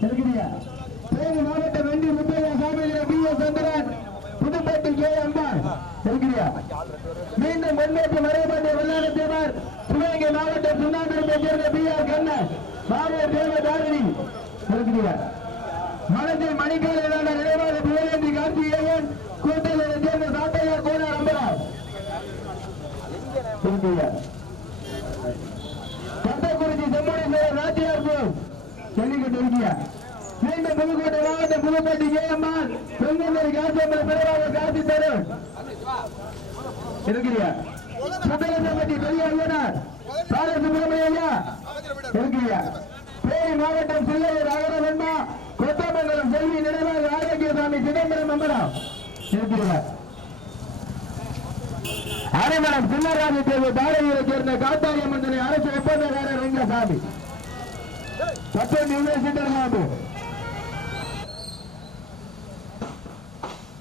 தேனி மாவட்ட வெண்டி Muthaiya சாமியிலே P S Chandran Puthupatti K Ambal. இருக்கிறியா மீண்டும் முன்னேற்ற மறைபாண்டிய வெள்ளாள தேவர் சிவகங்கை மாவட்ட சுண்ணாந்திரத்தை சேர்ந்த பி ஆர் கண்ணன் மாரிய தேவ தாரணி. இருக்கிறியா மனதில் மணிக்கால நிறைவாக புகழேந்தி கார்த்திகேயன் கூட்டத்தை சேர்ந்த சாட்டையா கோனார் அம்பராஜ் இருக்கிறியா கட்டக்குறிச்சி செம்மொழி நாச்சியார் ஜல்லிக்கட்டு இருக்கியா மீண்டும் புதுக்கோட்டை மாவட்டம் புதுப்பட்டி கேஎம்ஆர் பெருங்கல்லூர் காசியம்மன் பிறவாக காசி தரும். இருக்கிறியா? சுத்தகசம்பட்டி பெரிய ஐயனார் பாலசுப்ரமணிய ஐயா. இருக்கிறியா? தேனி மாவட்டம் சில்லையர் அகரவன்மா கொத்தமங்கலம் செல்வி நினைவாக ஆரோக்கியசாமி சிதம்பரம் அம்பலம் இருக்கிறார் அரைமணம் சின்னராஜி தேர்வு பாரதியை சேர்ந்த காத்தாரி அம்மன் அரசு ஒப்பந்தக்காரர் ரங்கசாமி. பத்தொன்று யூனிவர்சிட்டி